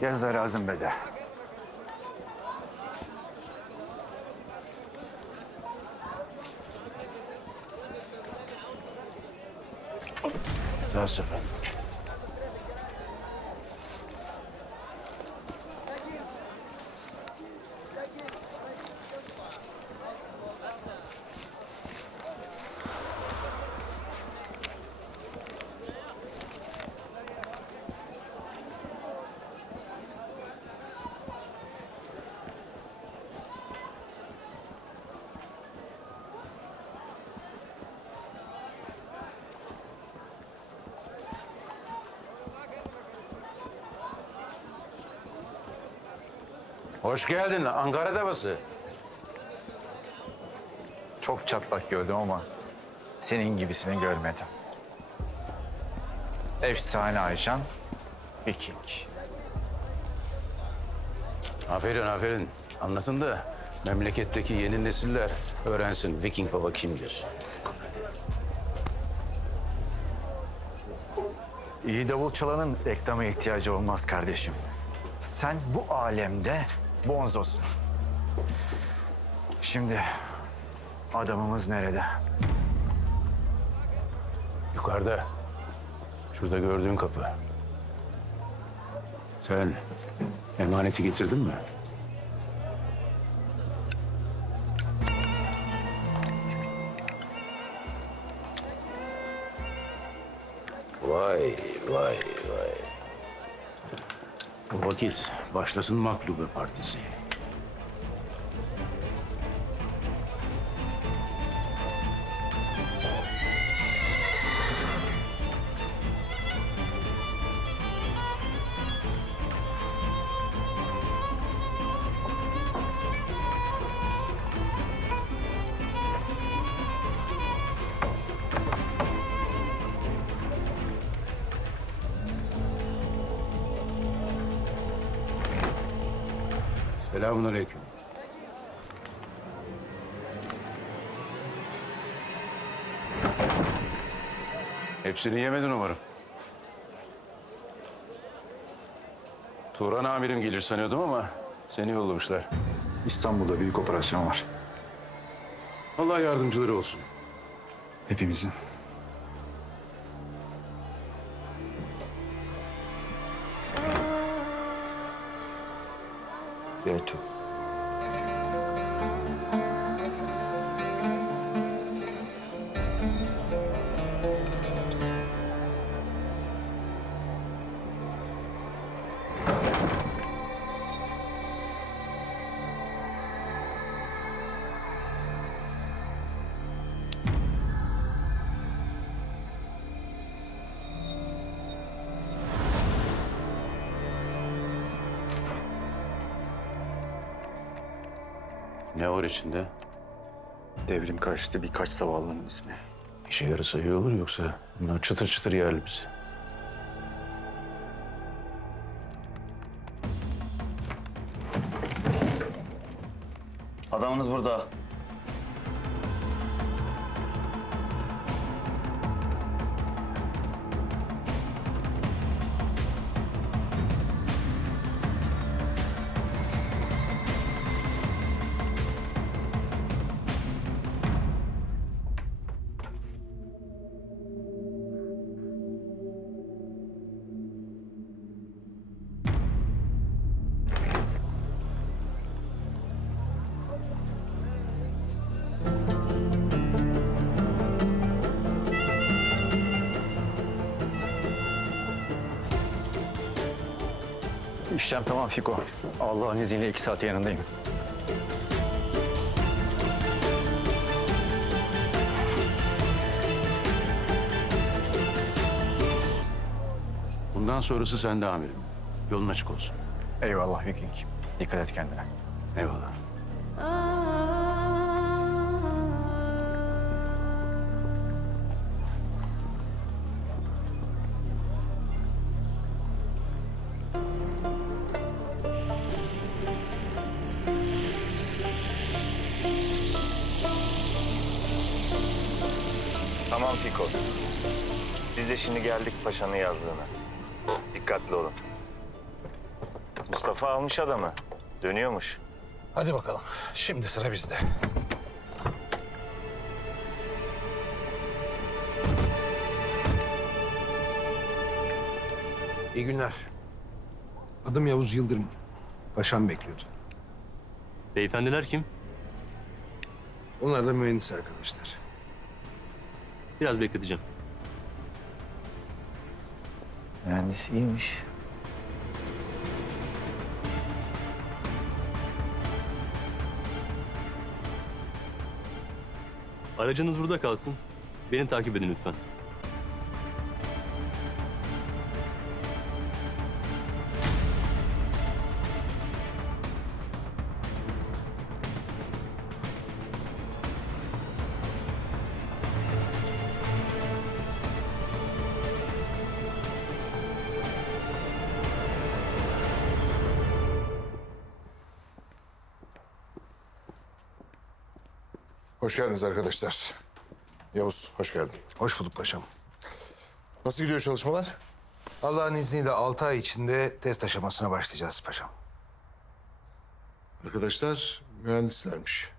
Yazar Azim Bede. Ders efendim. Hoş geldin Ankara Davası. Çok çatlak gördüm ama senin gibisini görmedim. Efsane Ayşan, Viking. Aferin aferin. Anlatın da memleketteki yeni nesiller öğrensin Viking Baba kimdir. İyi davul çalanın reklama ihtiyacı olmaz kardeşim. Sen bu alemde bonzosun. Şimdi adamımız nerede? Yukarıda. Şurada gördüğün kapı. Sen emaneti getirdin mi? Vay vay vay. O vakit başlasın Maklube Partisi. Selamun aleyküm. Hepsini yemedin umarım. Turan amirim gelir sanıyordum ama seni yollamışlar. İstanbul'da büyük operasyon var. Allah yardımcıları olsun. Hepimizin. 외투 Ne var içinde? Devrim karşıtı birkaç zavallının ismi. İşe yarasa iyi olur yoksa bunlar çıtır çıtır yerli bizi. Adamınız burada. İşlem tamam Fiko. Allah'ın izniyle iki saat yanındayım. Bundan sonrası sende amirim. Yolun açık olsun. Eyvallah Viking. Dikkat et kendine. Eyvallah. Tamam Fiko. Biz de şimdi geldik paşanın yazdığına. Dikkatli olun. Mustafa almış adamı. Dönüyormuş. Hadi bakalım. Şimdi sıra bizde. İyi günler. Adım Yavuz Yıldırım. Paşam bekliyordu. Beyefendiler kim? Onlar da mühendis arkadaşlar. Biraz bekleteceğim. Mühendis iyiymiş. Aracınız burada kalsın. Beni takip edin lütfen. Hoş geldiniz arkadaşlar. Yavuz, hoş geldin. Hoş bulduk paşam. Nasıl gidiyor çalışmalar? Allah'ın izniyle altı ay içinde test aşamasına başlayacağız paşam. Arkadaşlar mühendislermiş.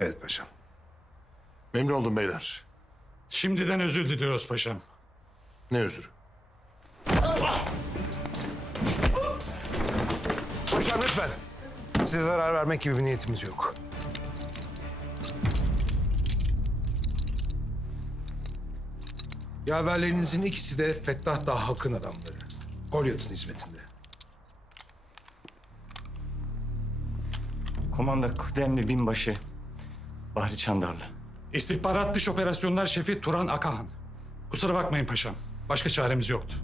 Evet paşam. Memnun oldum beyler. Şimdiden özür diliyoruz paşam. Ne özürü? Paşam lütfen. Size zarar vermek gibi bir niyetimiz yok. Yaverlerinizin ikisi de Fettah Dahak'ın adamları. Golyat'ın hizmetinde. Komanda kıdemli binbaşı Bahri Çandarlı. İstihbarat Dış Operasyonlar Şefi Turan Akahan. Kusura bakmayın paşam. Başka çaremiz yoktu.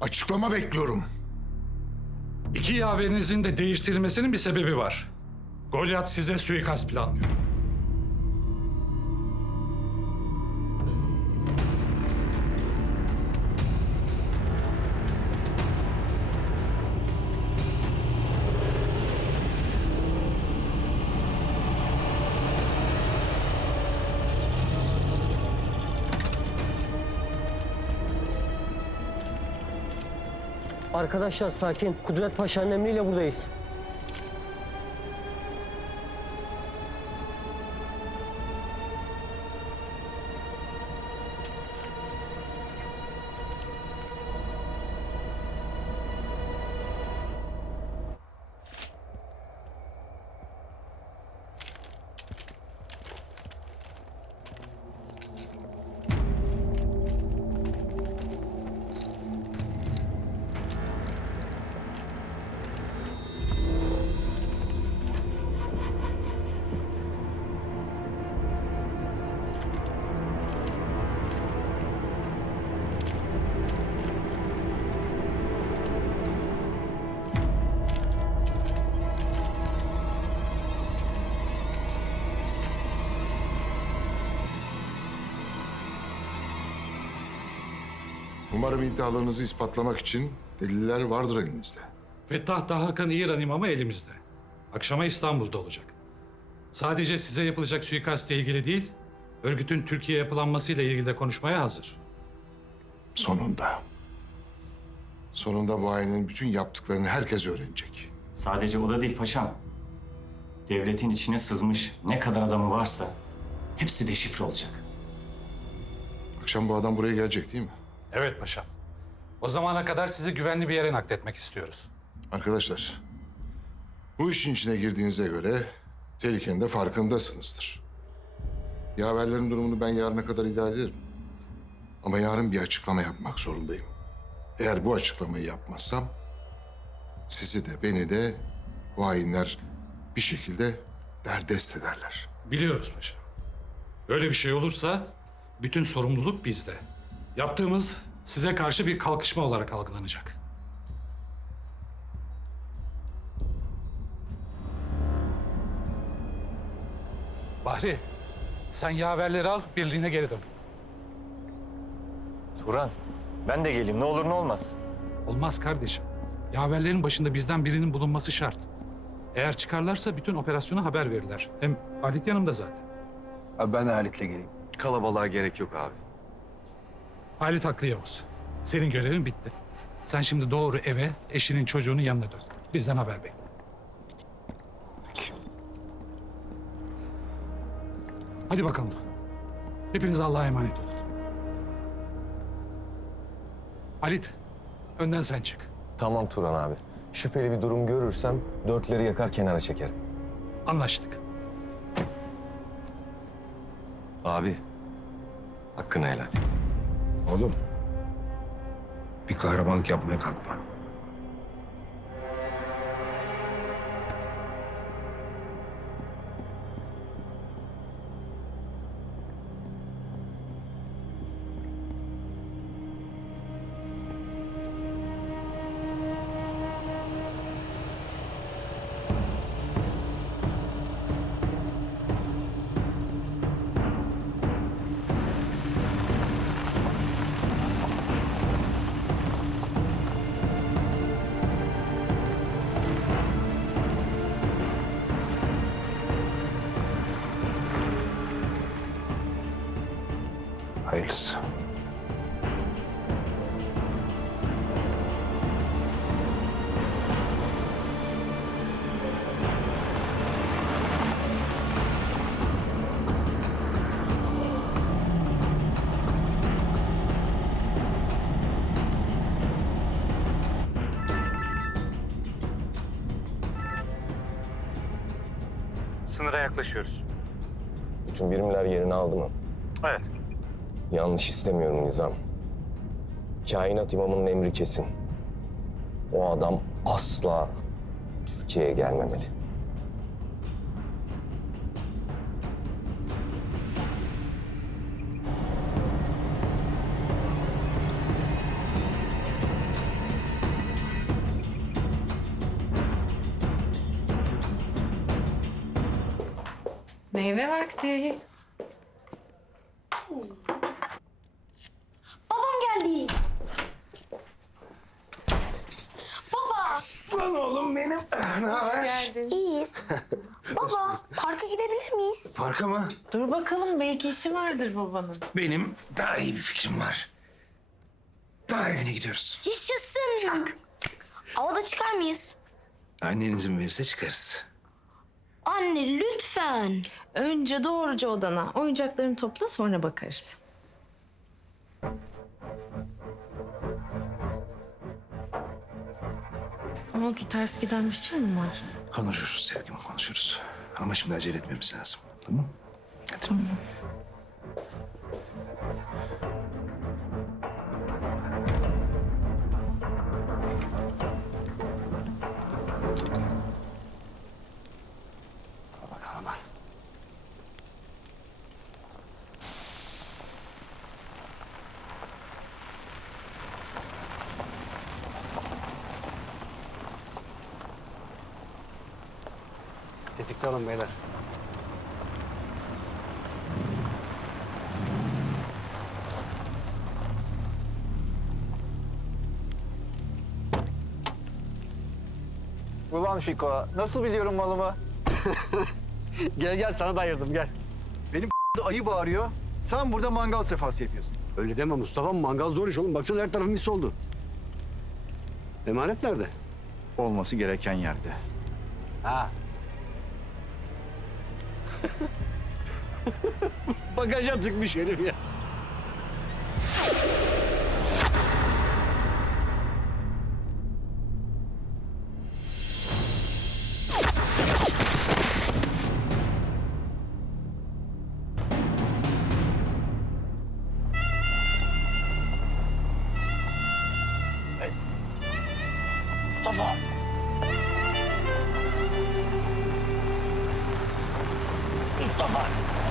Açıklama bekliyorum. İki yaverinizin de değiştirilmesinin bir sebebi var. Goliath size suikast planlıyor. Arkadaşlar sakin. Kudret Paşa'nın emriyle buradayız. Umarım iddialarınızı ispatlamak için deliller vardır elinizde. Fettah Dahak'ın İran imamı elimizde. Akşama İstanbul'da olacak. Sadece size yapılacak suikastla ilgili değil, örgütün Türkiye yapılanmasıyla ilgili de konuşmaya hazır. Sonunda. Sonunda bu ailenin bütün yaptıklarını herkes öğrenecek. Sadece o da değil paşam. Devletin içine sızmış ne kadar adamı varsa hepsi deşifre olacak. Akşam bu adam buraya gelecek değil mi? Evet paşam. O zamana kadar sizi güvenli bir yere nakletmek istiyoruz. Arkadaşlar, bu işin içine girdiğinize göre tehlikenin de farkındasınızdır. Yaverlerin durumunu ben yarına kadar idare ederim. Ama yarın bir açıklama yapmak zorundayım. Eğer bu açıklamayı yapmazsam sizi de beni de bu hainler bir şekilde derdest ederler. Biliyoruz paşam. Öyle bir şey olursa bütün sorumluluk bizde. Yaptığımız size karşı bir kalkışma olarak algılanacak. Bahri, sen yaverleri al, birliğine geri dön. Turan ben de geleyim ne olur ne olmaz. Olmaz kardeşim. Yaverlerin başında bizden birinin bulunması şart. Eğer çıkarlarsa bütün operasyona haber verirler. Hem Halit yanımda zaten. Abi ben de Halit'le geleyim. Kalabalığa gerek yok abi. Halit haklı Yavuz. Senin görevin bitti. Sen şimdi doğru eve, eşinin çocuğunun yanına dön. Bizden haber bekle. Hadi bakalım. Hepiniz Allah'a emanet olun. Halit, önden sen çık. Tamam Turan abi. Şüpheli bir durum görürsem dörtleri yakar kenara çekerim. Anlaştık. Abi, hakkını helal et. Oğlum. Bir kahramanlık yapmaya kalkma. Hayırlısı. Sınıra yaklaşıyoruz. Bütün birimler yerini aldı mı? Yanlış istemiyorum Nizam. Kainat imamının emri kesin. O adam asla Türkiye'ye gelmemeli. Meyve vakti. Babam geldi. Baba. Lan oğlum benim. Ne haber? Geldin. İyiyiz. Baba, parka gidebilir miyiz? Parka mı? Dur bakalım belki işi vardır babanın. Benim daha iyi bir fikrim var. Daha evine gidiyoruz. Yaşasın. Havada çıkar mıyız? Annen izin verirse çıkarız. Anne lütfen. Önce doğruca odana. Oyuncaklarını topla sonra bakarız. Ne oldu? Ters giden bir şey mi var? Konuşuruz sevgilim konuşuruz. Ama şimdi acele etmemiz lazım. Tamam Hadi. Tamam. Tetikte alın beyler. Ulan Fiko, nasıl biliyorum malımı? Gel gel sana da ayırdım gel. Ayı bağırıyor. Sen burada mangal sefası yapıyorsun. Öyle deme Mustafa mangal zor iş oğlum. Baksana her tarafı mis oldu. Emanet nerede? Olması gereken yerde. Ha. Bagaja tıkmış herif ya. ストファ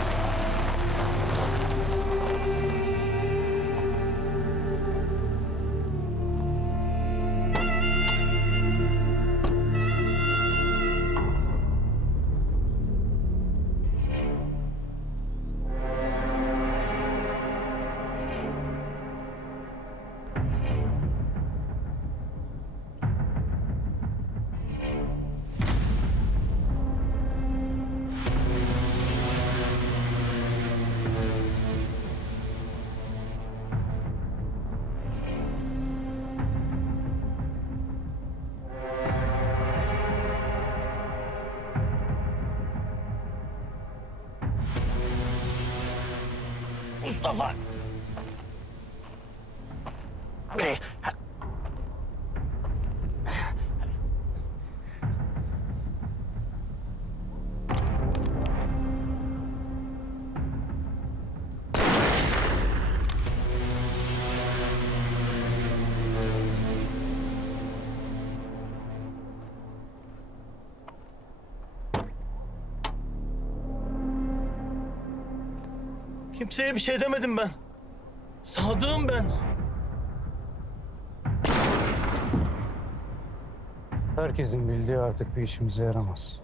Mustafa. Kimseye bir şey demedim ben. Sadığım ben. Herkesin bildiği artık bir işimize yaramaz.